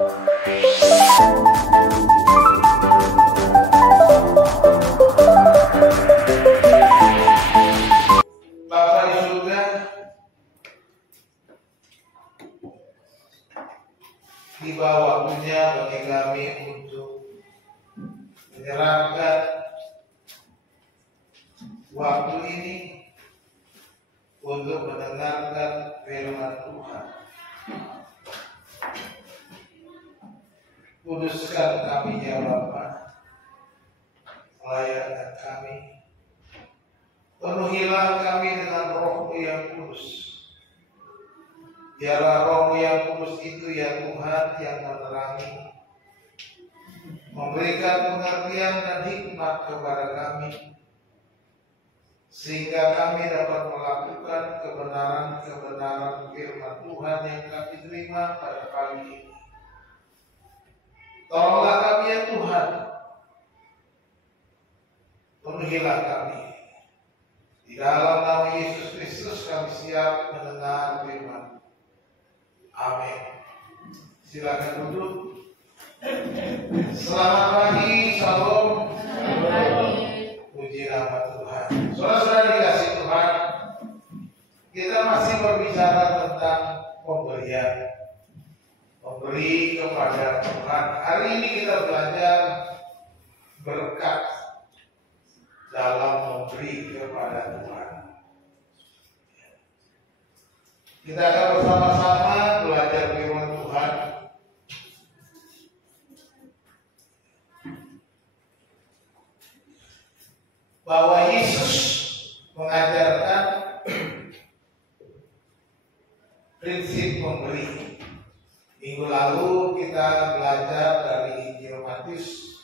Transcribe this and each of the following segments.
Bapa di surga, tiba waktunya bagi kami untuk menyerahkan waktu ini untuk mendengarkan firman Tuhan. Kuduskan kami ya Bapa, melayani kami. Penuhilah kami dengan Roh-Mu yang kudus. Biarlah Roh-Mu yang kudus itu ya Tuhan yang menerangi, memberikan pengertian dan hikmat kepada kami, sehingga kami dapat melakukan kebenaran-kebenaran firman Tuhan yang kami terima pada pagi ini. Tolonglah kami ya Tuhan, penuhilah kami. Di dalam nama Yesus Kristus kami siap mendengar firman. Amin. Silakan duduk. Selamat pagi, shalom. Puji nama Tuhan. Saudara-saudara dikasih Tuhan, kita masih berbicara tentang pemberian, memberi kepada Tuhan. Hari ini kita belajar berkat dalam memberi kepada Tuhan. Kita akan bersama-sama belajar firman Tuhan. Bahwa Yesus mengajarkan prinsip memberi. Minggu lalu kita belajar dari Injil Matius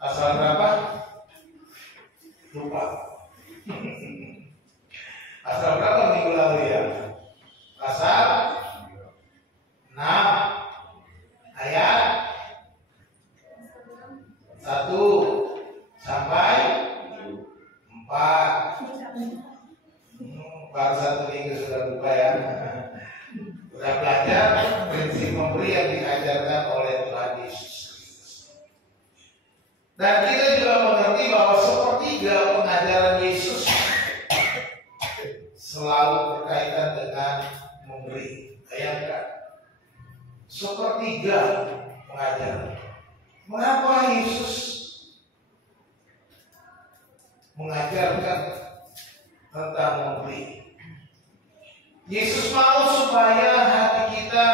pasal berapa? Lupa. Pasal berapa minggu lalu ya? Pasal 6 ayat 1 sampai 4. Baru 1 minggu sudah lupa ya. Sudah belajar prinsip memberi yang diajarkan oleh Tuhan Yesus. Dan kita juga mengerti bahwa sepertiga pengajaran Yesus selalu berkaitan dengan memberi. Bayangkan, sepertiga pengajaran. Mengapa Yesus mengajarkan tentang memberi? Yesus mau supaya hati kita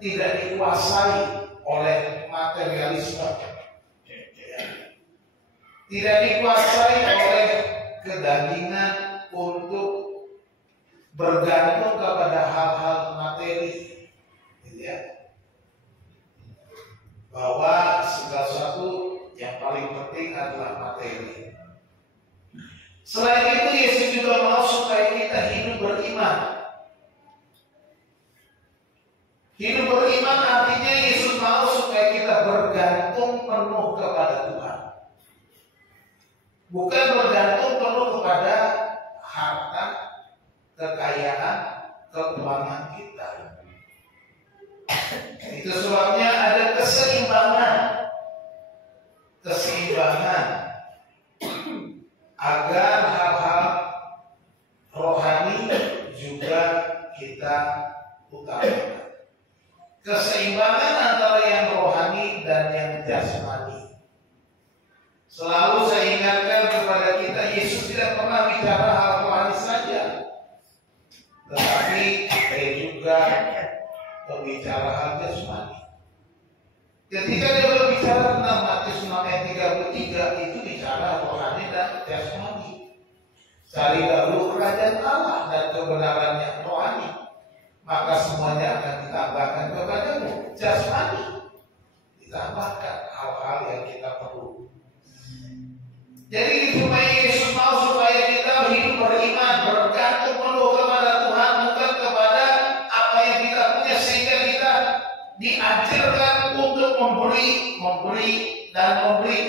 tidak dikuasai oleh materialisme, tidak dikuasai oleh kedagingan untuk bergantung kepada hal-hal materi, gitu ya. Bahwa segala sesuatu yang paling penting adalah materi. Selain itu, Yesus juga mau supaya kita hidup beriman. Hidup beriman artinya Yesus mau supaya kita bergantung penuh kepada Tuhan. Bukan bergantung penuh kepada harta, kekayaan, keuangan kita. Itu sebabnya ada keseimbangan agar hal-hal rohani juga kita utamakan. Keseimbangan antara yang rohani dan yang jasmani. Selalu saya ingatkan kepada kita, Yesus tidak pernah bicara hal rohani saja, tetapi dia juga berbicara hal jasmani. Ketika dia berbicara tentang Matius 6 ayat 33, itu bicara rohani dan jasmani. Cari dahulu kerajaan Allah dan kebenarannya rohani, maka semuanya akan ditambahkan kepadamu. Jasmani ditambahkan hal-hal yang kita perlu. Jadi supaya Yesus mau supaya kita hidup beriman, bergantung penuh kepada Tuhan, bukan kepada apa yang kita punya, sehingga kita diajarkan untuk memberi dan memberi.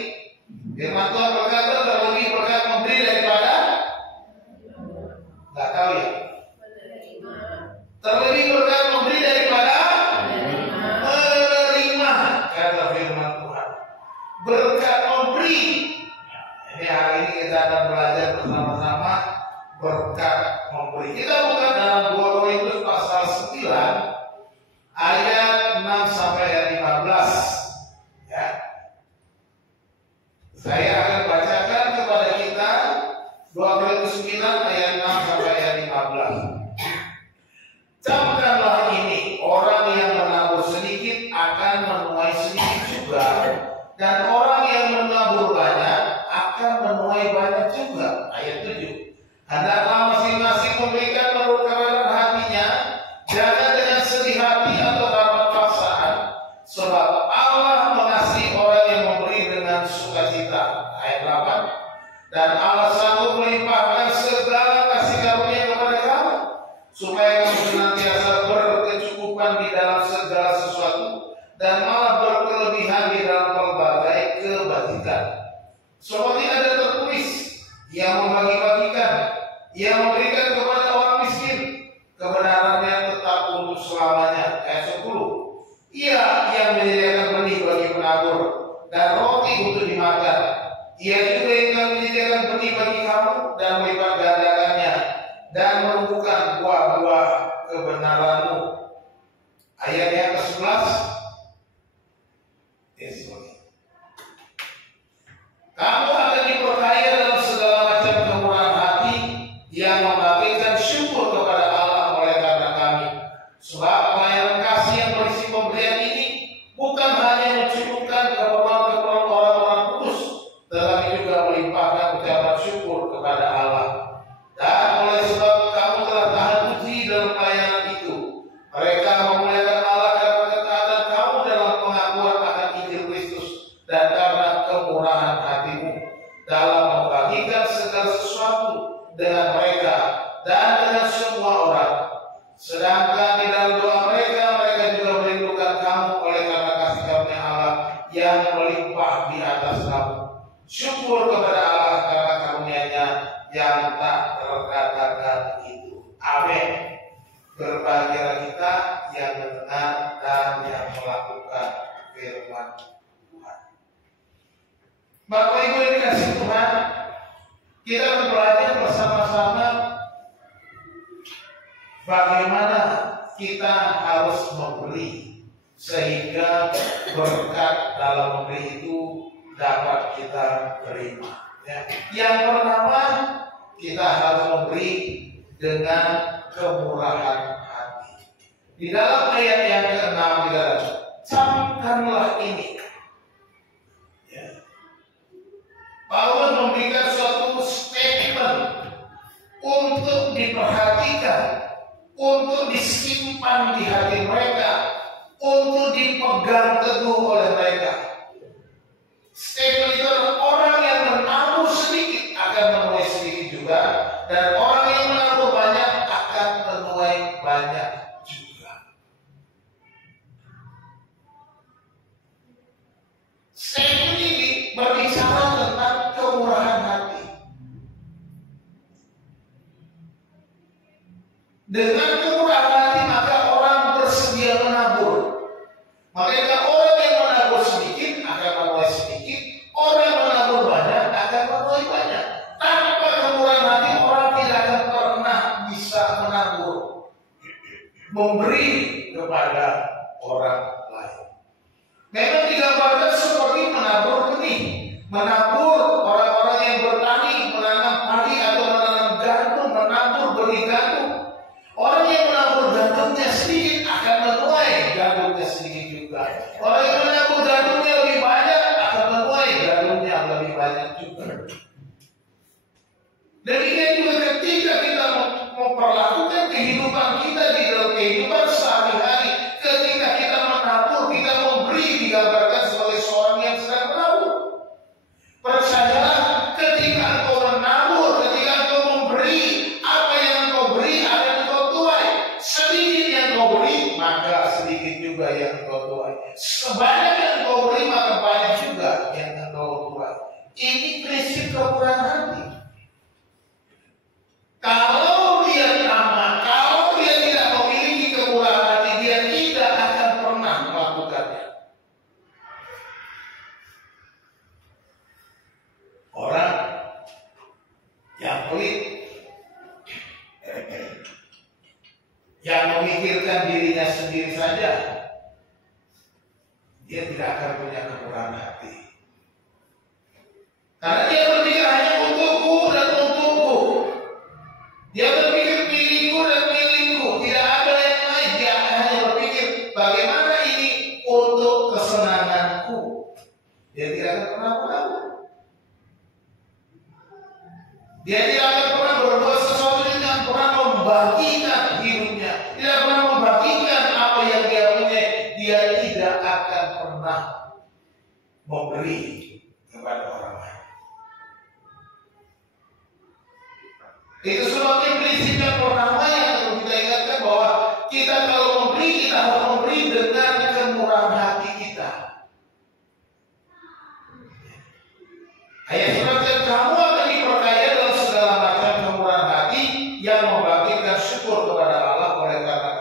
Firman Tuhan berkata terlebih berkat memberi daripada, nggak tahu ya. Terlebih berkat memberi daripada menerima. berkat memberi. Ini hari ini kita akan belajar bersama-sama berkat memberi. Kita buka dalam 2 Korintus pasal 9 ayat 6 sampai ayat 15. Ya. Saya akan bacakan kepada kita 2 Korintus 9 ayat 6 sampai ayat 15. Camkanlah ini, orang yang menabur sedikit akan menuai sedikit juga, dan orang yang menabur banyak akan menuai banyak juga. Ayat 7. Hendaklah masing-masing memberikan menurut kerelaan hatinya, jangan dengan sedih hati atau karena paksaan, sebab Allah mengasihi orang yang memberi dengan sukacita. Ayat 8. Dan Allah sanggup melimpahkan segala kasih karunia kepada kamu, supaya kamu senantiasa berkecukupan di dalam segala sesuatu, dan malah berkelebihan di dalam pelbagai kebajikan. Seperti ada tertulis, Ia membagi-bagikan, Ia memberikan kepada orang miskin, kebenarannya tetap untuk selamanya. Ayat 10. Ia yang menyediakan benih bagi penabur dan roti untuk dimakan. Ia juga yang menyediakan benih bagi kamu dan melipat gandakannya dan menumbuhkan buah-buah kebenaranmu. Ayat yang ke-11. Kamu akan diperkaya dalam segala macam kemurahan hati yang membangkitkan syukur kepada Allah oleh karena kami. Sebab pelayanan kasih yang berisi pemberian ini bukan hanya mencukupkan keperluan-keperluan orang-orang kudus, tetapi juga melimpahkan ucapan syukur kepada Allah. Dan oleh sebab kamu telah tahan uji dalam pelayanan itu, mereka memuliakan Allah karena ketaatan kamu dalam pengakuan akan Injil Kristus dan karena kemurahan hatimu dalam membagikan segala sesuatu dengan mereka dan dengan semua orang. Sedangkan di dalam doa mereka, mereka juga merindukan kamu oleh karena kasih karunia Allah yang melimpah di atas kamu. Syukur kepada Allah karena karunia-Nya yang tak terkatakan itu. Amin. Berbahagialah kita yang mendengar dan yang melakukan firman Tuhan. Bapak Ibu yang dikasihi Tuhan, kita akan belajar bersama-sama bagaimana kita harus memberi sehingga berkat dalam memberi itu dapat kita terima. Ya. Yang pertama, kita harus memberi dengan kemurahan hati. Di dalam ayat yang ke-6 dikatakan, camkanlah ini. Ya. Paulus memberikan suatu statement untuk diperhatikan, untuk disimpan di hati mereka, untuk dipegang teguh oleh mereka. Statement itu adalah orang yang menabur sedikit akan menuai sedikit juga, dan orang yang menabur banyak akan menuai banyak juga. Statement ini berbicara tentang kemurahan hati. Dengan kemurahan hati maka orang bersedia menabur. Maka orang yang menabur sedikit akan menuai sedikit, orang yang menabur banyak akan menuai banyak. Tanpa kemurahan hati orang tidak akan pernah bisa menabur, memberi kepada orang lain. Memang digambarkan seperti menabur benih, menabur orang-orang yang bertani, menanam padi atau menanam gandum, menabur benih gandum. Orang yang menabur gandumnya sedikit akan menuai gandumnya sedikit juga. Orang yang menabur gandumnya lebih banyak akan menuai gandumnya lebih banyak juga. Demikian juga ketika kita memperlakukan kehidupan kita di dalam kehidupan sehari-hari, ketika kita menabur, kita memberi, digambarkan sebagai seorang yang sedang menabur. Percayalah, ketika engkau menabur, ketika engkau memberi, apa yang engkau beri akan engkau tuai. Sedikit yang engkau beri, maka sedikit juga yang engkau tuai. Sebanyak yang engkau beri, maka banyak juga yang engkau tuai. Ini prinsip kemurahan hati. Kalau dia tamak, kalau dia tidak memiliki kemurahan hati, dia tidak akan pernah melakukannya. saja, dia tidak akan punya kemurahan hati. Karena dia berpikir hanya untukku dan untukku. Dia berpikir milikku dan milikku, tidak ada yang lain. Dia hanya berpikir bagaimana ini untuk kesenanganku. Dia tidak akan pernah tahu. Dia tidak akan pernah berbuat sesuatu dengan pernah membagikan hidupnya, tidak pernah membagikan apa yang dia punya. Dia tidak akan pernah memberi kepada orang lain. Itu sebabnya prinsip yang pertama yang perlu kita ingatkan, bahwa kita kalau memberi, kita harus memberi dengan kemurahan hati kita. Ayat suratnya, kamu akan diperkaya dalam segala macam kemurahan hati yang membangkitkan syukur kepada Allah. Oleh karena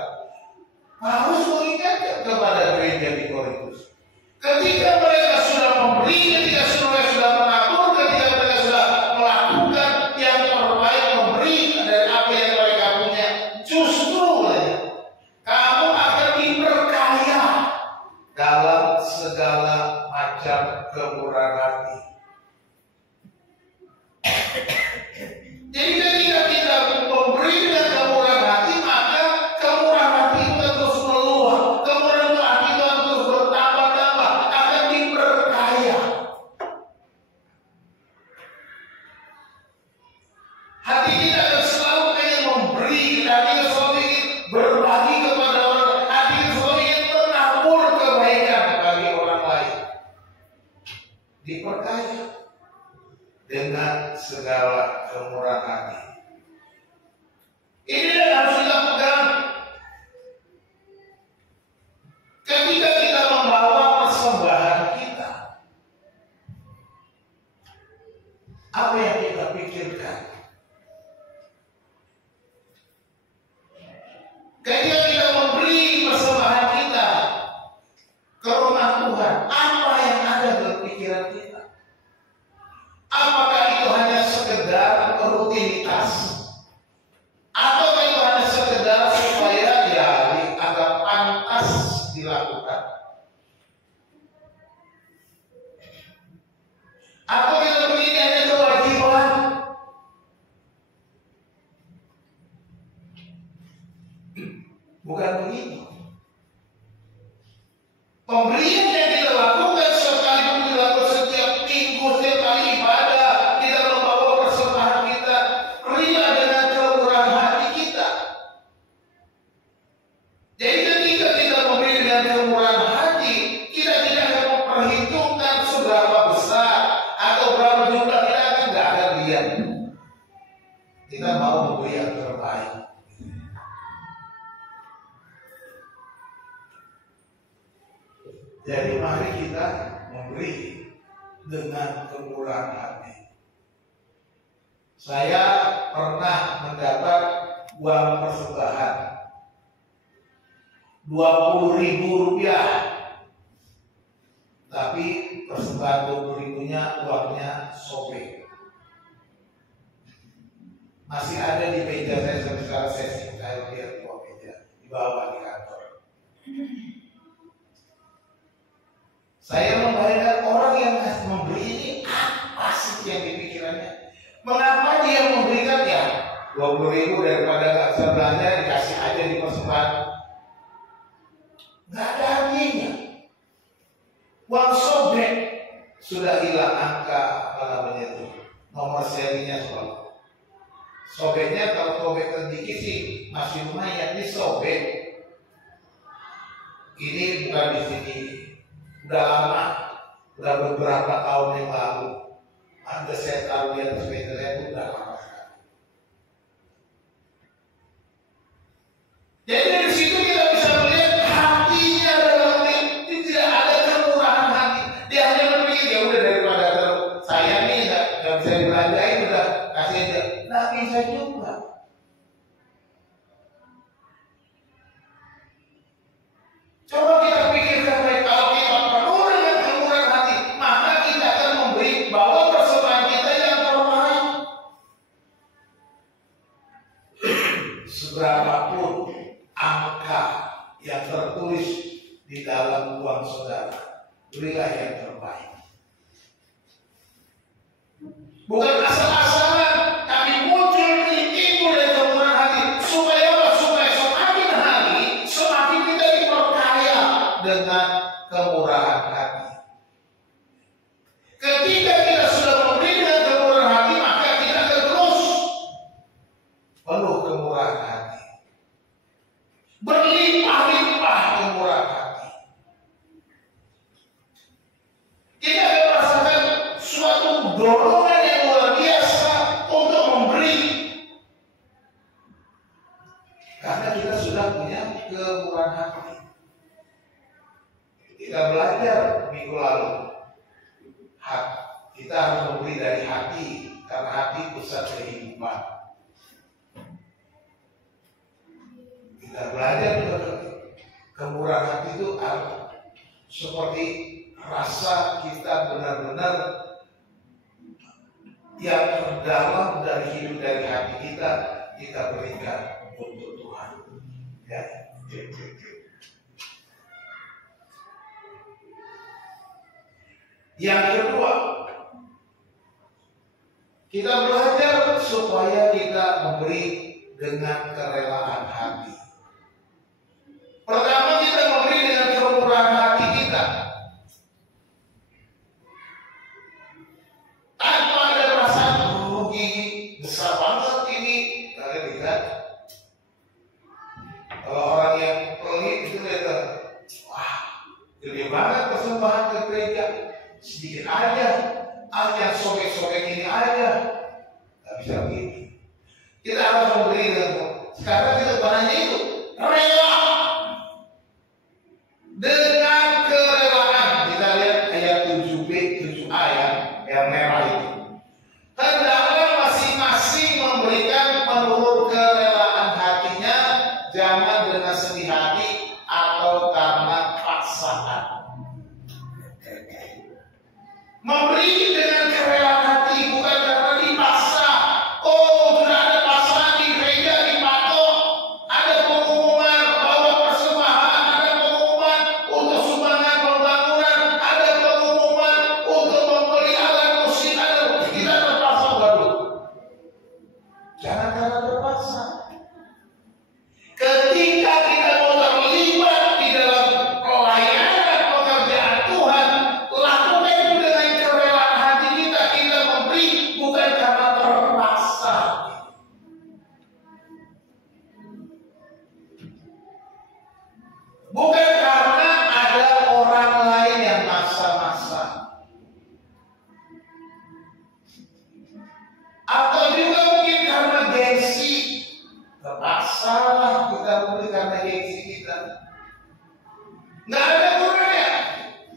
harus mengingatkan kepada gereja di Korintus, ketika mereka sudah memberi, ketika mereka sudah menabur, ketika mereka sudah melakukan yang terbaik, memberi dari apa yang mereka punya, justru kamu akan diperkaya dalam segala macam kemurahan hati. Jadi ketika kita memberi dengan kemurahan hati, maka kemurahan hati itu terus meluap, kemurahan hati itu terus bertambah-tambah, akan diperkaya. Hati kita akan selalu ingin memberi, hati kita selalu ingin berbagi kepada orang, hati kita selalu ingin menabur kebaikan bagi orang lain. Diperkaya dengan segala kemurahan hati. Ini yang harus kita pegang. Ketika kita membawa persembahan kita, apa yang kita pikirkan? Ketika kita memberi persembahan kita ke rumah Tuhan, apa yang ada dalam pikiran kita? Apakah itu hanya sekedar rutinitas, atau itu hanya sekedar supaya ya dianggap pantas dilakukan? Atau kita begini hanya kewajiban? Bukan begitu. Pemberian yang kita lakukan sekalipun dilakukan setiap minggu, setiap kali ibadah, kita membawa persembahan kita, rela dengan kemurahan hati kita. Jadi ketika kita memberi dengan kemurahan hati, kita tidak akan memperhitungkan seberapa besar atau berapa jumlah, kita akan tidak akan lihat. Kita mau memberi yang terbaik. Jadi mari kita memberi dengan kemurahan hati. Saya pernah mendapat uang persembahan 20.000 rupiah, tapi persembahan 20.000-nya uangnya sobek. Masih ada di meja saya sampai sekarang, saya lihat uang meja di bawah di kantor. Saya membayangkan orang yang memberi ini apa sih yang dipikirannya? Mengapa dia memberikan ya 20.000 daripada nggak bisa belanja, dikasih aja di persembahan? Nggak ada artinya. Uang sobek, sudah hilang angka apa namanya itu, nomor serinya soal. Sobeknya kalau sobek sedikit sih masih lumayan, ini sobek. Ini bukan di sini. Udah lama, udah beberapa tahun yang lalu. Anda saya tahu di atas meja saya itu udah lama sekali. Jadi dari situ kita bisa melihat hatinya dalam ini tidak ada kemurahan hati. Dia hanya berpikir ya udah daripada saya nih nggak bisa dibelanjain, udah kasih aja. Nah bisa juga. Coba kita pikirkan baik, kalau kita penuh dengan kemurahan hati, maka kita akan memberi bawa persembahan kita yang terbaik. tertulis di dalam uang saudara, berilah yang terbaik. Bukan asal-asalan, tapi muncul timbul dari kemurahan hati. Supaya apa? Supaya semakin hari semakin kita diperkaya dengan kemurahan hati. Ketika kita sudah memberi dengan kemurahan hati, maka kita terus penuh kemurahan hati, berlimpah-limpah kemurahan hati. Kita akan merasakan suatu dorongan yang luar biasa untuk memberi, karena kita sudah punya kemurahan hati. Kita belajar minggu lalu, kita harus memberi dari hati, karena hati pusat kehidupan. Kita belajar kemurahan hati itu seperti rasa kita benar-benar yang terdalam dari hidup dari hati kita berikan untuk Tuhan. Ya. Yang kedua, kita belajar supaya kita memberi dengan kerelaan hati. Pertama, kita memberi dengan kemurahan hati kita, tanpa ada perasaan rugi besar banget ini. Kalian lihat, kalau orang yang pelit itu lihat, wah, gede banget persembahan ke gereja, sedikit aja, yang sobek-sobek ini aja, nggak bisa begini. Kita harus memberi dengan sekarang kita banyak itu rela, dengan kerelaan. Kita lihat ayat 7b, 7a yang merah itu. Hendaklah masing-masing memberikan menurut kerelaan hatinya, jangan dengan sedih hati atau karena paksaan. Memberi dengan kerelaan hati, bukan karena dipaksa. Oh, sudah ada paksaan di gereja, dipatok, ada pengumuman bawa persembahan, ada pengumuman untuk sumbangan pembangunan, ada pengumuman untuk membeli alat musik, ada, kita terpaksa. Waduh, jangan karena terpaksa. Ketika kita mau terlibat di dalam pelayanan pekerjaan Tuhan, lakukan itu dengan kerelaan hati kita. Kita memberi bukan karena terpaksa. Bukan karena ada orang lain yang maksa-maksa. Atau juga mungkin karena gengsi. Terpaksa lah kita memberi karena gengsi kita. Nggak ada gunanya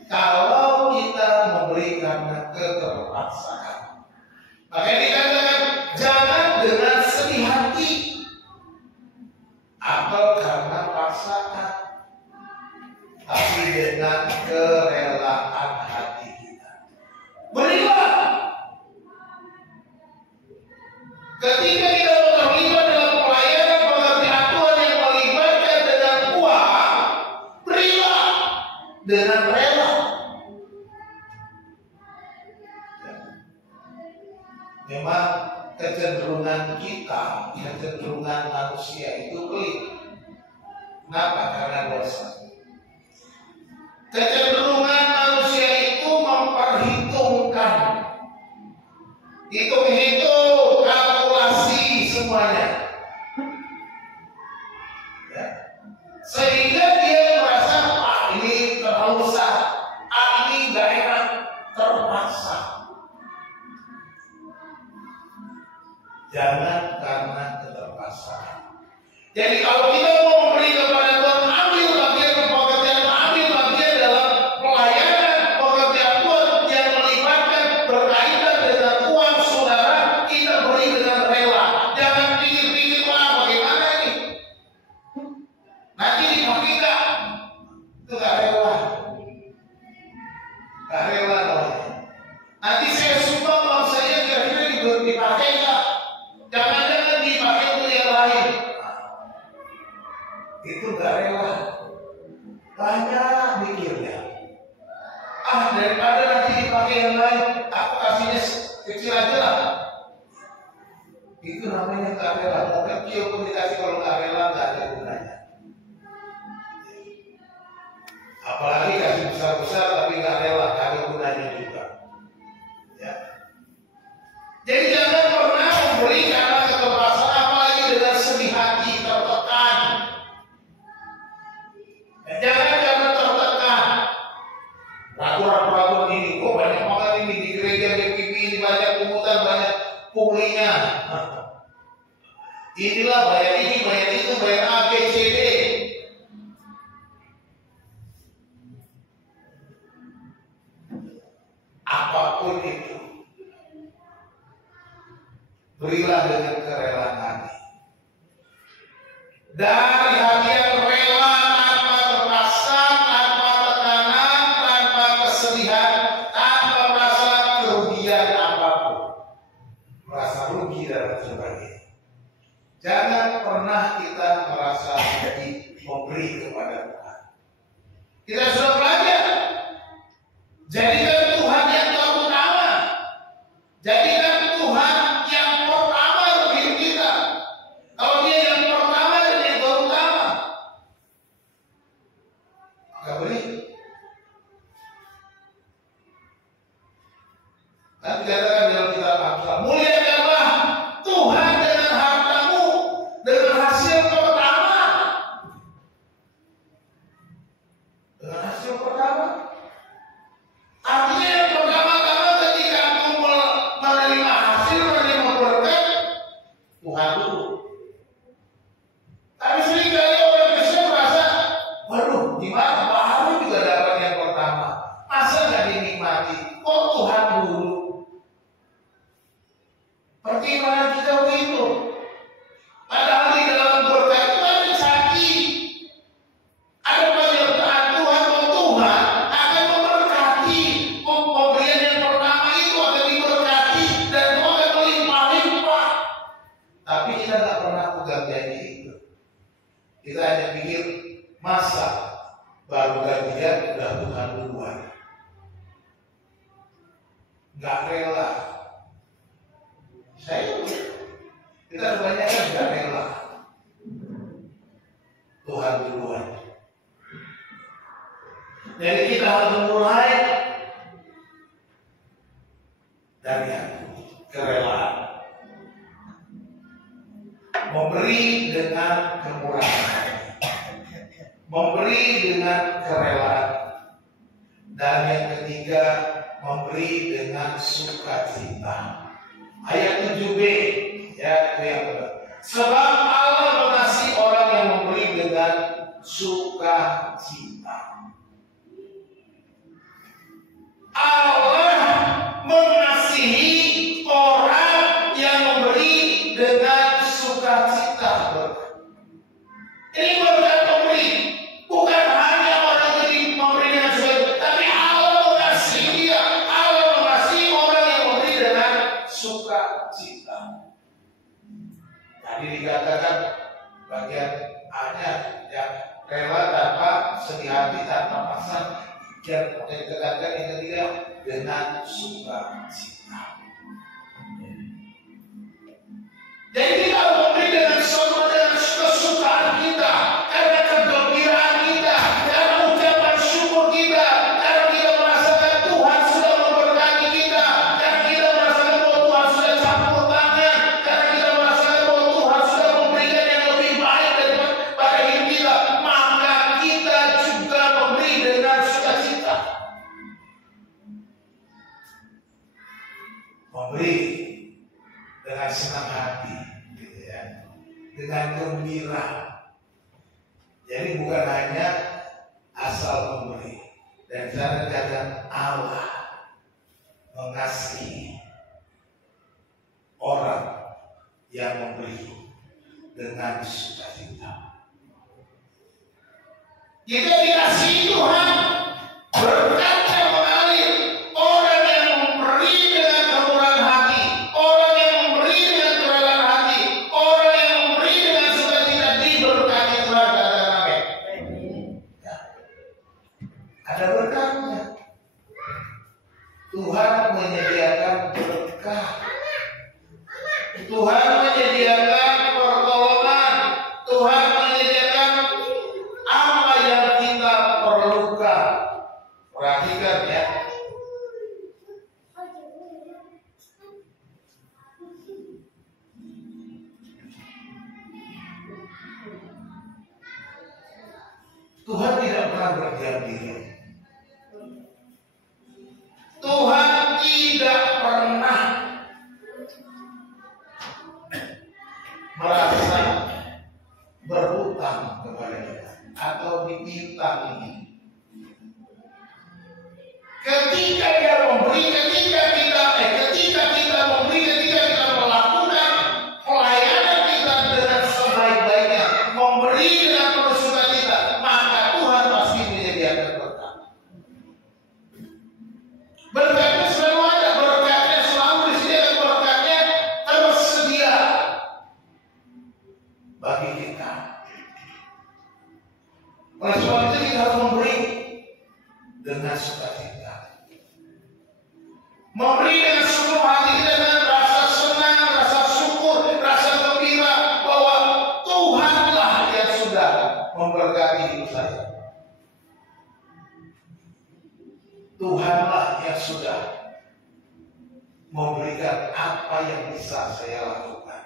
kalau kita memberi karena keterpaksaan. Makanya dikatakan jangan dengan sedih hati atau karena paksaan, tapi dengan kerelaan hati kita. Berilah. Ketika kita terlibat dalam pelayanan pekerjaan Tuhan yang melibatkan dengan uang, berilah dengan rela. Memang kecenderungan kita, kecenderungan manusia itu pelit. Kenapa? Karena dosa. Kecenderungan manusia itu memperhitungkan, hitung-hitung, kalkulasi semuanya, ya. Sehingga dia merasa, ini terlalu besar, ini nggak enak, terpaksa. Jangan karena keterpaksaan. Jadi kalau kita mau memberi kepada Tuhan, ambil bagian pekerjaan, ambil bagian dalam pelayanan pekerjaan Tuhan yang melibatkan berkaitan dengan uang saudara, kita beri dengan rela. Jangan pikir-pikir, wah bagaimana ini, nanti dipakai nggak? Itu nggak rela, nggak rela namanya. Nanti saya sumbang uang saya kira-kira dipakai nggak? Jangan-jangan dipakai untuk yang lain. banyak mikirnya. Daripada nanti dipakai yang lain, aku kasihnya kecil aja lah. Itu namanya nggak rela. Mau kecil pun dikasih, kalau nggak rela nggak ada gunanya. Apalagi kasih besar-besar tapi nggak rela, nggak ada gunanya juga. Ya. Jadi jangan pernah memberi karena keterbatasan, apalagi dengan sedih hati, tertekan. Jangan karena tertekan. Ragu-ragu ini, kok banyak banget ini di gereja DPP ini, banyak pungutan, banyak punglinya. Inilah bayar ini, bayar itu, bayar A, B, C, D. Apapun itu, berilah dengan kerelaan hati. Dari hati yang rela, tanpa terpaksa, tanpa tekanan, tanpa kesedihan, tanpa merasa kerugian apapun, merasa rugi dan sebagainya. Jangan pernah kita merasa memberi kepada Tuhan. Kita sudah belajar. Jadikan Tuhan yang terutama. Jadikan Tuhan yang pertama dalam hidup kita. Kalau Dia yang pertama dan yang terutama, maka beri. Dan dikatakan dalam kitab Amsal, muliakanlah Tuhan dengan hartamu, dengan hasil pertama. Dengan hasil pertama. Artinya yang pertama-tama ketika aku menerima hasil, menerima berkat, Tuhan dulu. Tapi seringkali orang Kristen merasa, waduh, gimana baru juga dapat yang pertama, masa nggak dinikmati? Kok Tuhan dulu? Pertimbangan kita begitu. Padahal di dalam berkat itu ada janji, ada penyertaan Tuhan, bahwa Tuhan akan memberkati. Pemberian yang pertama itu akan diberkati dan Tuhan akan melimpah-limpah. Tapi kita nggak pernah pegang janji itu. Kita hanya pikir, masa baru gajian udah Tuhan duluan. Nggak rela. Kita kebanyakan nggak rela. Tuhan duluan. Jadi kita harus memulai dari kerelaan. Memberi dengan kemurahan hati. Memberi dengan kerelaan. Dan yang ketiga, memberi dengan sukacita. Ayat 7b, ya, itu yang benar. Sebab Allah mengasihi orang yang memberi dengan sukacita. Allah mengasihi orang yang memberi dengan sukacita. Ini berkat pemberi, bukan hanya orang yang memberi dengan sukacita, tapi Allah mengasihi dia. Allah mengasihi orang yang memberi dengan sukacita. Tadi dikatakan bagian A-nya yang rela tanpa sedih hati, tanpa pasang. Yang dikatakan yang ketiga dengan sukacita. Jadi kita memberi dengan kesukaan kita, karena kegembiraan kita, karena ucapan syukur kita, karena kita merasakan Tuhan sudah memberkati kita, karena kita merasakan bahwa Tuhan sudah campur tangan, karena kita merasakan bahwa Tuhan sudah memberikan yang lebih baik daripada hidup kita, maka kita juga memberi dengan sukacita. Memberi dengan senang hati, gitu ya, dengan gembira. Jadi bukan hanya asal memberi. Dan saya katakan Allah mengasihi orang yang memberi dengan sukacita. Kita dikasihi Tuhan, berkatnya mengalir. Orang yang memberi dengan kemurahan hati, orang yang memberi dengan kerelaan hati, orang yang memberi dengan sukacita diberkati Tuhan. Katakan amin. Ya. ada berkahnya. Tuhan menyediakan berkah. Tuhan menyediakan pertolongan. Tuhan menyediakan apa yang kita perlukan. Perhatikan ya. Tuhan tidak pernah berdiam diri. Tuhan tidak pernah merasa berhutang kepada kita atau dipitangi. Ketika Dia memberi, ketika kita memberi, ketika kita melakukan pelayanan kita dengan sebaik-baiknya, memberi dengan penuh sukacita, maka Tuhan pasti menyediakan berkat. Berkatnya selalu ada, berkatnya selalu disediakan, berkatnya tersedia bagi kita. Oleh sebab itu kita harus memberi dengan sukacita. Memberi dengan seluruh hati kita, dengan rasa senang, rasa syukur, rasa gembira bahwa Tuhanlah yang sudah memberkati hidup saya. Tuhanlah yang sudah memberikan apa yang bisa saya lakukan.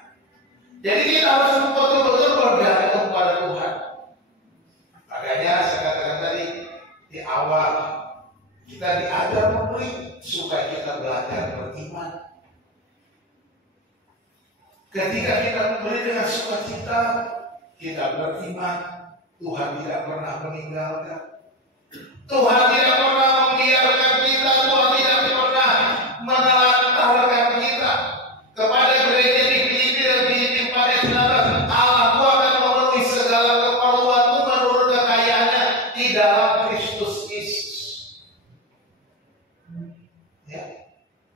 Jadi kita harus betul-betul bergantung pada Tuhan. Makanya saya katakan tadi di awal, kita diajar memberi supaya kita belajar beriman. Ketika kita memberi dengan sukacita, kita beriman, Tuhan tidak pernah meninggalkan. Tuhan tidak pernah membiarkan kita, Tuhan tidak pernah menelantarkan kita. Kepada gereja di Filipi dan Filipi 4:19, Allah akan memenuhi segala keperluanmu menurut kekayaannya di dalam Kristus Yesus. Ya.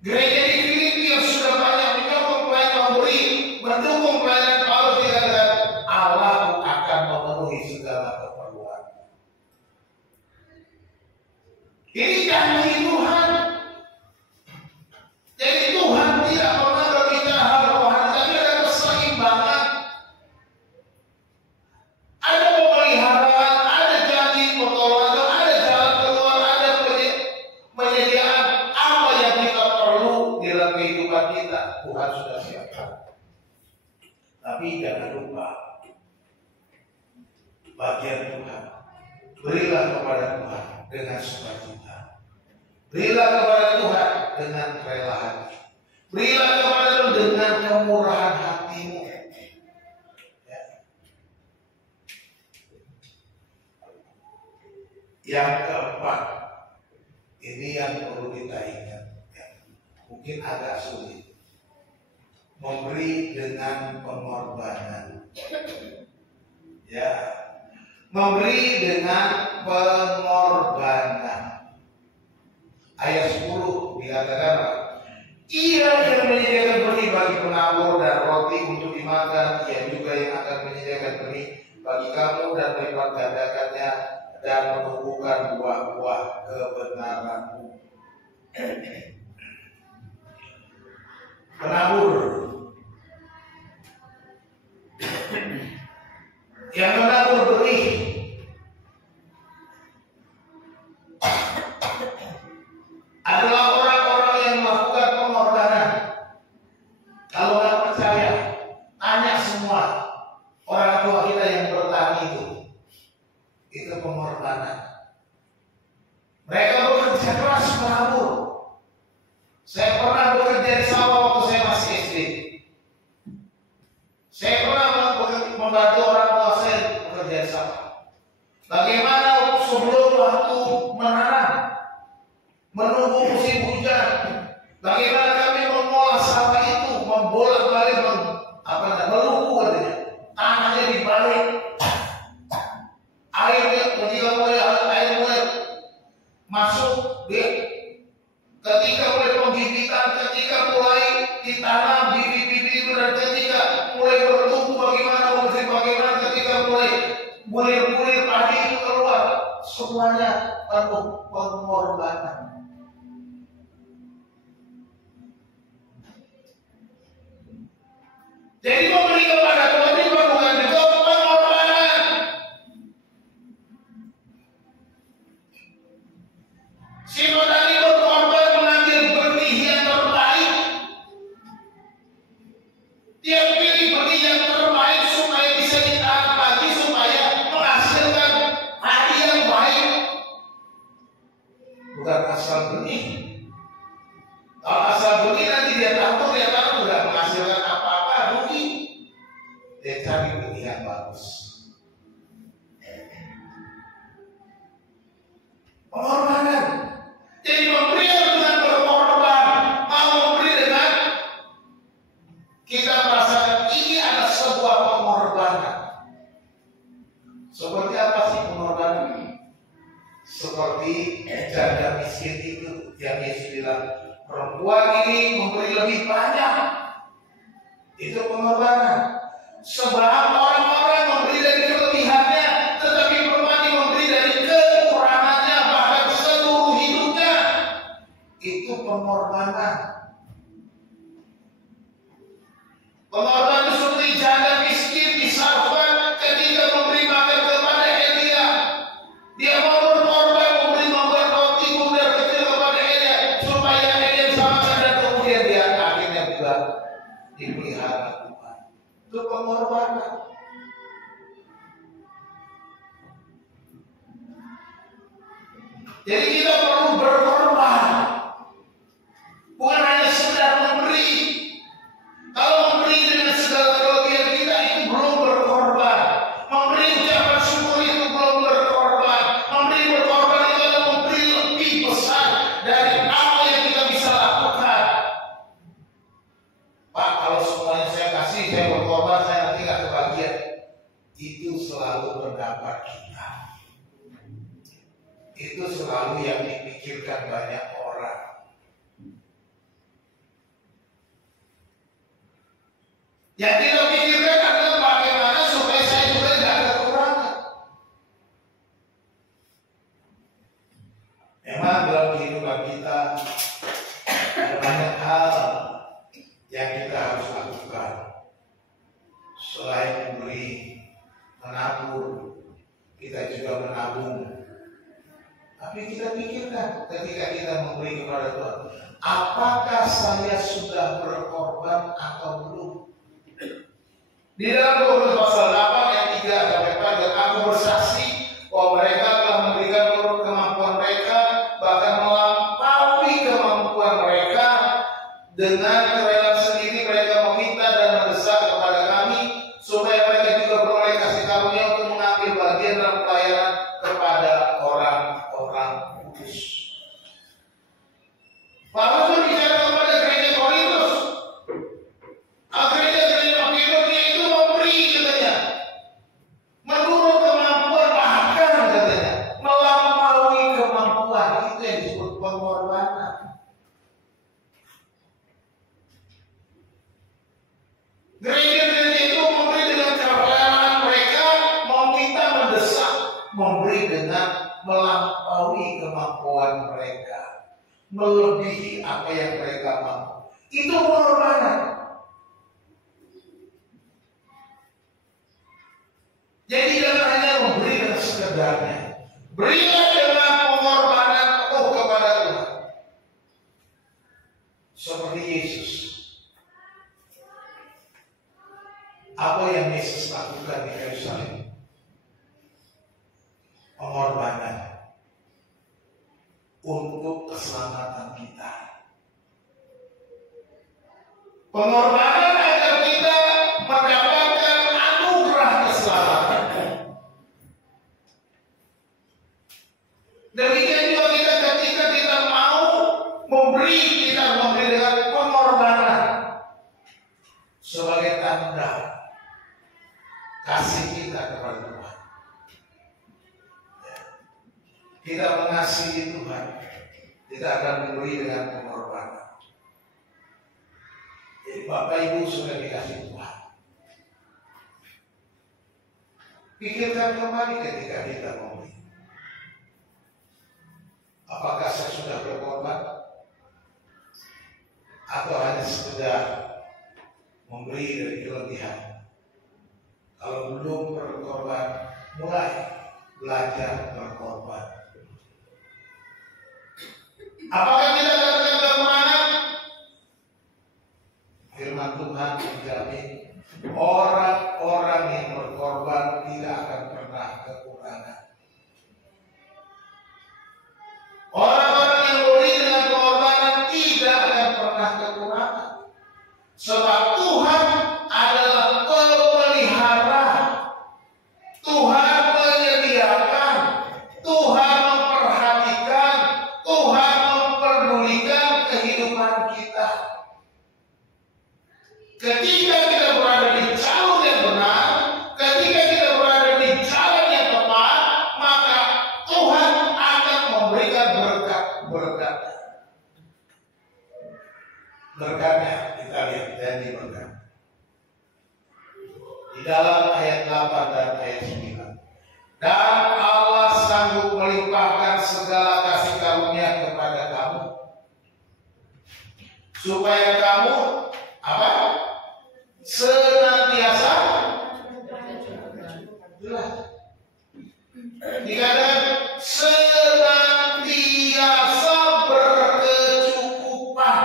Gereja di Filipi yang sudah banyak menyokong pelayanan memberi, mendukung pelayanan Paulus, dikatakan Allah akan memenuhi segala keperluan. Ini janji Tuhan. Jadi Tuhan tidak pernah berbicara hal rohani, tapi ada keseimbangan. Ada pemeliharaan, ada janji pertolongan, ada jalan keluar, ada penyediaan apa yang kita perlu dalam kehidupan kita. Tuhan sudah siapkan. Tapi jangan lupa bagian Tuhan. Berilah kepada Tuhan dengan sukacita. Berilah kepada Tuhan dengan rela hati. Berilah kepada Tuhan dengan kemurahan hatimu. Ya. Yang keempat, ini yang perlu kita ingat. Ya. Mungkin agak sulit. Memberi dengan pengorbanan. Ya. Memberi dengan pengorbanan. Ayat 10 dikatakan, Ia yang menyediakan benih bagi penabur dan roti untuk dimakan, Ia juga yang akan menyediakan benih bagi kamu dan melipat gandakannya dan menumbuhkan buah-buah kebenaranmu. Penabur yang menabur benih adalah orang-orang yang melakukan pengorbanan. Kalau nggak percaya, tanya semua orang tua kita yang bertani itu pengorbanan. Mereka bekerja keras menabur. Saya pernah bekerja di sawah waktu saya masih SD. Saya pernah membantu orang tua saya bekerja di sawah. Bagaimana sebelum waktu menanam, menunggu musim hujan, bagaimana kami mengolah sawah itu, membolak-balik, meluku katanya, tanahnya dibalik, airnya air mulai masuk, ketika mulai pembibitan, ketika mulai ditanam bibit-bibit itu, dan ketika mulai bertumbuh bagaimana ketika mulai bulir-bulir padi itu keluar, semuanya penuh pengorbanan. Jadi memberi kepada Tuhan itu bukan juga pengorbanan. Simon tadi berkorban mengambil benih yang terbaik. Dia pilih benih yang terbaik supaya bisa ditanam lagi, supaya menghasilkan hari yang baik. Bukan asal benih. Kalau asal benih nanti dia tampung tidak menghasilkan apa-apa, rugi. Dia cari benih yang bagus. Pengorbanan. Jadi memberi dengan berkorban, mau memberi dengan kita merasakan ini ada sebuah pengorbanan. Seperti apa sih pengorbanan? Seperti janda miskin itu yang Yesus bilang, perempuan ini memberi lebih banyak. Itu pengorbanan. Sebab orang-orang memberi dari kelebihannya, tetapi perempuan ini memberi dari kekurangannya, bahkan seluruh hidupnya. Itu pengorbanan. Pengorbanan seperti janda miskin di Sarfat ketika memberi makan kepada Elia. Dia mau berkorban, membuat roti bundar kecil kepada Elia supaya Elia bisa makan, dan kemudian dia akhirnya juga dipelihara Tuhan. Itu pengorbanan. Jadi kita perlu berkorban, bukan hanya sekedar memberi. Kalau memberi dengan segala kelebihan kita itu belum berkorban. Memberi ucapan syukur itu belum berkorban. Memberi berkorban itu adalah memberi lebih besar dari apa yang kita bisa lakukan. Pak, kalau semuanya saya kasih, saya berkorban, saya nanti gak kebagian. Itu selalu pendapat kita. Itu selalu yang dipikirkan banyak orang. Yang kita pikirkan adalah bagaimana supaya saya juga tidak kekurangan. Memang dalam kehidupan kita ada banyak hal yang kita harus lakukan. Selain memberi, menabur, kita juga menabung. Tapi kita pikirkan ketika kita memberi kepada Tuhan, apakah saya sudah berkorban atau belum? Di dalam Korintus pasal 8 ayat 3 sampai 4, dan aku bersaksi bahwa mereka telah memberikan menurut kemampuan mereka, bahkan melampaui kemampuan mereka. Dengan kerelaan sendiri mereka meminta dan mendesak kepada kami supaya mereka juga beroleh kasih karunia untuk mengambil bagian dalam pelayanan kepada orang-orang kudus. Paulus berbicara kepada gereja Korintus. Gereja-gereja Makedonia itu memberi, katanya, menurut kemampuan, bahkan katanya melampaui kemampuan. Itu yang disebut pengorbanan. Gereja-gereja itu memberi dengan kerelaan mereka, meminta, mendesak, memberi dengan melampaui kemampuan mereka, melebihi apa yang mereka mampu. Itu pengorbanan. Jadi jangan hanya memberi dengan sekedarnya, berilah dengan pengorbanan penuh kepada Tuhan. Seperti Yesus. Apa yang Yesus lakukan di kayu salib? Pengorbanan untuk keselamatan kita. Pengorbanan agar kita mendapatkan anugerah keselamatan. Demikian juga kita ketika kita mau memberi, kita memberi dengan pengorbanan sebagai tanda kasih kita kepada Tuhan. Kita mengasihi Tuhan, kita akan memberi dengan pengorbanan. Jadi Bapak Ibu sudah dikasih Tuhan. Pikirkan kembali ketika kita memberi. Apakah saya sudah berkorban? Atau hanya sekedar memberi dari kelebihan? Kalau belum berkorban, mulai belajar berkorban. Apakah kita dapatkan kekurangan? Firman Tuhan menjamin orang-orang yang berkorban tidak akan pernah kekurangan. Orang-orang yang beri dengan pengorbanan tidak akan pernah kekurangan. Sebab Tuhan adalah pemelihara. Tuhan menyediakan, Tuhan memperhatikan, Tuhan memperdulikan kehidupan kita. Ketika kita berada di jalur yang benar, ketika kita berada di jalan yang tepat, maka Tuhan akan memberikan berkat-berkat. Berkatnya kita lihat dari berkat. Di dalam ayat 8 dan ayat 9. Dan Allah sanggup melimpahkan segala kasih karunia kepada kamu, supaya kamu apa? Senantiasa dikatakan senantiasa berkecukupan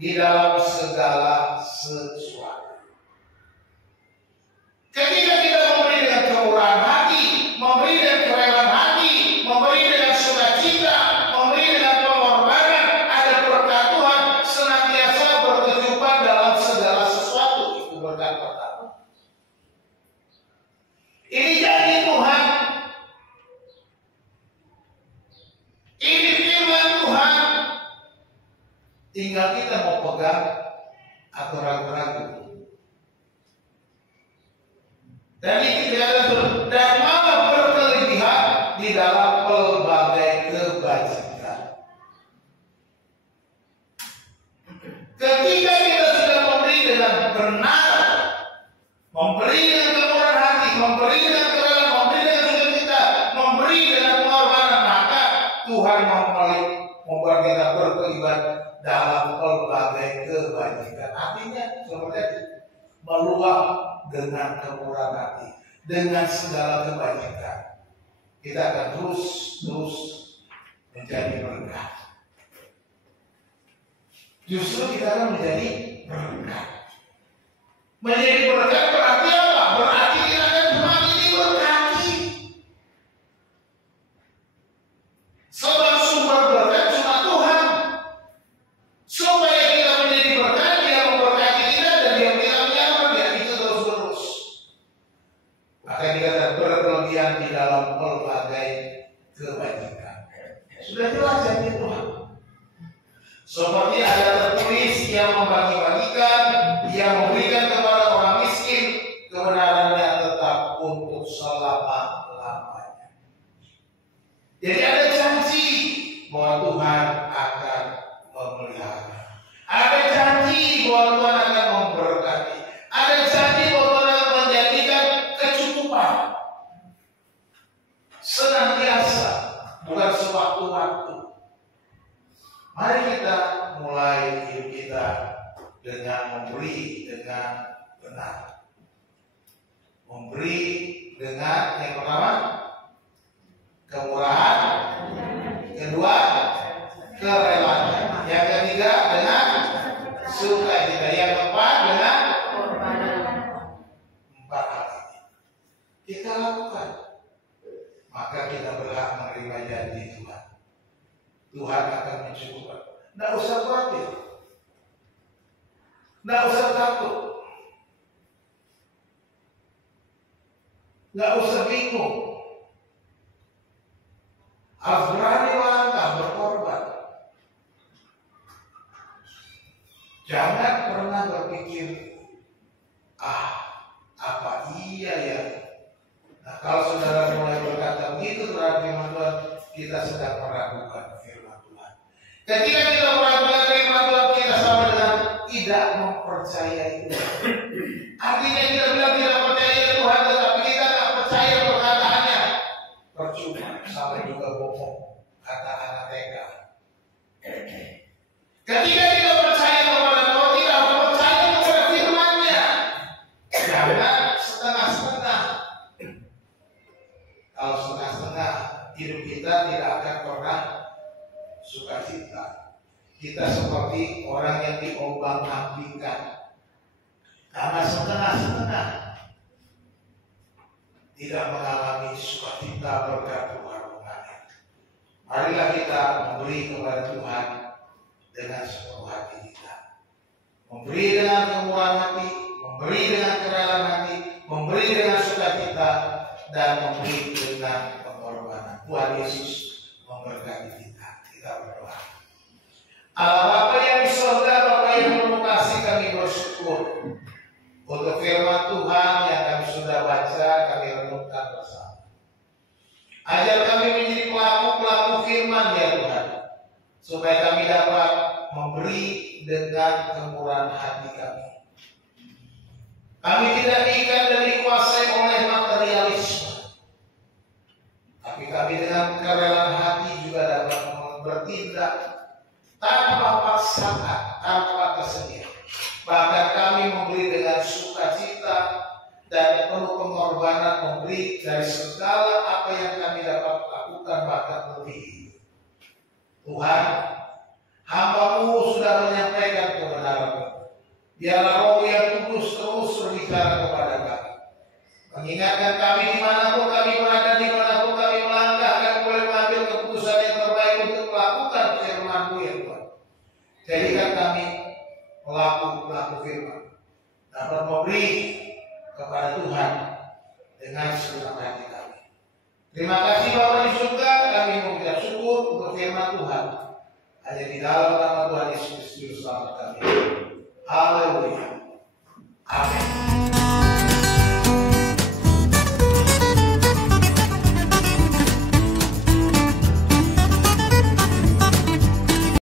di dalam segala sesuatu. Ketika kita memberi dengan kemurahan hati, memberi dengan kerelaan hati, memberi dengan sukacita, memberi dengan pengorbanan, ada berkat Tuhan senantiasa berkecukupan dalam segala sesuatu. Itu berkat pertama. Ini janji Tuhan. Ini firman Tuhan. Tinggal kita mau pegang atau ragu-ragu. Dan ini dikatakan dan malah berkelebihan di dalam pelbagai kebajikan. Ketika kita sudah memberi dengan benar, memberi dengan kemurahan hati, memberi dengan kerelaan, memberi dengan sukacita, memberi dengan pengorbanan, maka Tuhan membuat kita berkelibat dalam pelbagai kebajikan. Artinya seperti itu, meluap dengan kemurahan hati, dengan segala kebajikan, kita akan terus menjadi berkat. Justru kita akan menjadi berkat. Menjadi berkat berarti apa? Berarti kita akan semakin diberkati. Sebab sumber berkat cuma Tuhan. Supaya kita menjadi berkat, Dia memberkati kita dan Dia menyertai dia itu terus-terus. Maka dikatakan berkelebihan di dalam pelbagai kebajikan. Sudah jelas janji Tuhan. Seperti ada tertulis, Dia membagi-bagikan, Dia memberikan kepada orang miskin, kebenarannya tetap untuk selama-lamanya. Jadi ada janji bahwa Tuhan akan memelihara. Ada janji bahwa Tuhan akan memberkati. Ada janji bahwa Tuhan akan menjadikan kecukupan senantiasa, bukan sewaktu-waktu. Mari kita mulai hidup kita dengan memberi dengan benar. Memberi dengan yang pertama kemurahan, kedua kerelaan, yang ketiga dengan sukacita, yang keempat dengan empat hal ini kita lakukan, maka kita berhak menerima janji Tuhan. Tuhan akan mencukupkan. Tidak usah khawatir, tidak usah takut, tidak usah bingung. Harus berani melangkah berkorban. Jangan pernah berpikir, apa iya ya. Nah, kalau saudara mulai berkata begitu, berarti Tuhan kita sedang meragukan firman Tuhan. Ketika kita meragukan firman Tuhan, kita sama dengan tidak mempercayai Tuhan. Artinya kita bilang tidak percaya Tuhan, tetapi kita tidak percaya perkataannya. Percuma, sama juga bohong. kata anak TK. Ketika kita percaya kepada Tuhan, kita harus percaya kepada firman-Nya. Jangan setengah-setengah. Kalau setengah-setengah, hidup kita tidak akan pernah sukacita. Kita seperti orang yang diombang-ambingkan. Karena setengah-setengah tidak mengalami sukacita berkat Tuhan. Marilah kita memberi kepada Tuhan dengan sepenuh hati kita. Memberi dengan kemurahan hati, memberi dengan kerelaan hati, memberi dengan sukacita, dan memberi dengan pengorbanan. Tuhan Yesus memberkati kita. Kita berdoa. Allah Bapa yang di surga, Bapa yang penuh kasih, kami bersyukur untuk firman Tuhan yang kami sudah baca, kami renungkan bersama. Ajar kami menjadi pelaku-pelaku firman ya Tuhan, supaya kami dapat memberi dengan kemurahan hati kami. Kami tidak diikat dan dikuasai oleh materialisme, tapi kami dengan kerelaan hati juga dapat bertindak tanpa paksaan, tanpa kesedihan. Bahkan kami memberi dengan sukacita dan penuh pengorbanan, memberi dari segala apa yang kami dapat lakukan, bahkan lebih. Tuhan, hamba-Mu sudah menyampaikan kebenaran. Biarlah Roh yang Kudus terus berbicara kepada kami, mengingatkan kami dimanapun kami berada, dimanapun kami melangkah, kami boleh mengambil keputusan yang terbaik untuk melakukan firman-Mu ya Tuhan. Jadikan kami pelaku-pelaku firman, dapat memberi kepada Tuhan dengan segenap hati kami. Terima kasih Bapa di surga, kami mengucap syukur untuk firman Tuhan. Hanya di dalam nama Tuhan Yesus Kristus selamat kami. Haleluya. Amin.